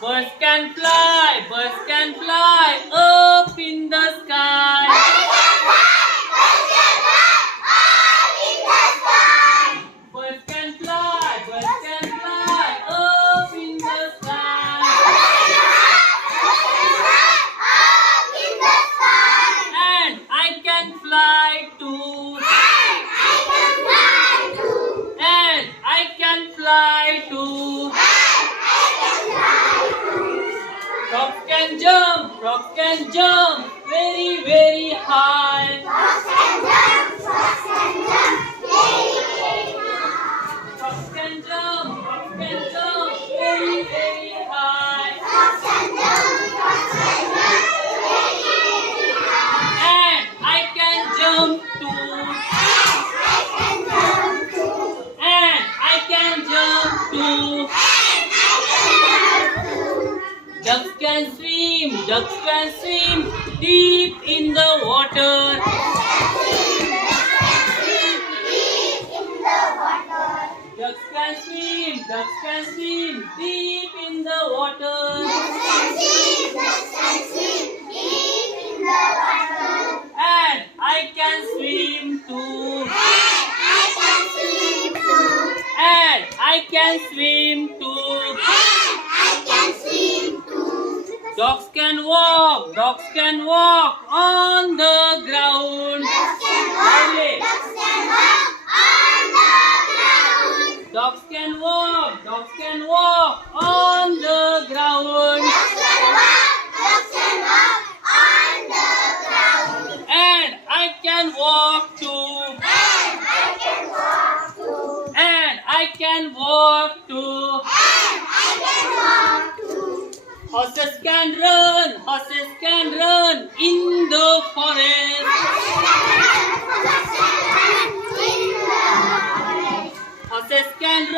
Birds can fly, birds can fly up in the sky. Birds can fly, birds can fly up in the sky. And I can fly too. And I can fly too. Frogs can jump very, very high. Frogs can jump very, very high. And I can jump too. And I can jump too. Ducks can swim deep in the water. Ducks can swim deep in the water. And I can swim too. And I can swim too. Dogs can walk on the ground. Dogs can walk on the ground. And I can walk too. And I can walk too. Horses can run in the forest. Horses can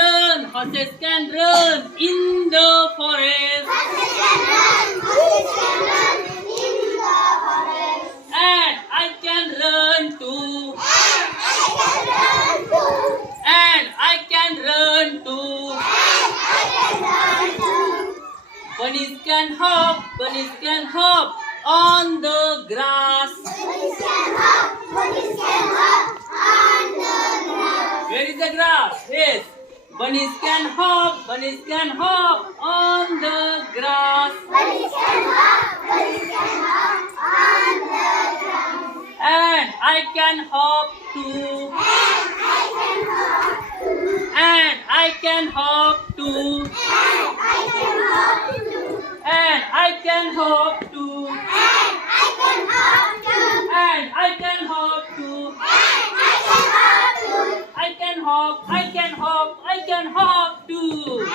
run in the forest. And I can run too. And I can run too. Bunnies can hop on the grass. Where is the grass? Yes. Bunnies can hop on the grass. And I can hop too. And I can hop too. And I can hop too. And I can hop too. I can hop too.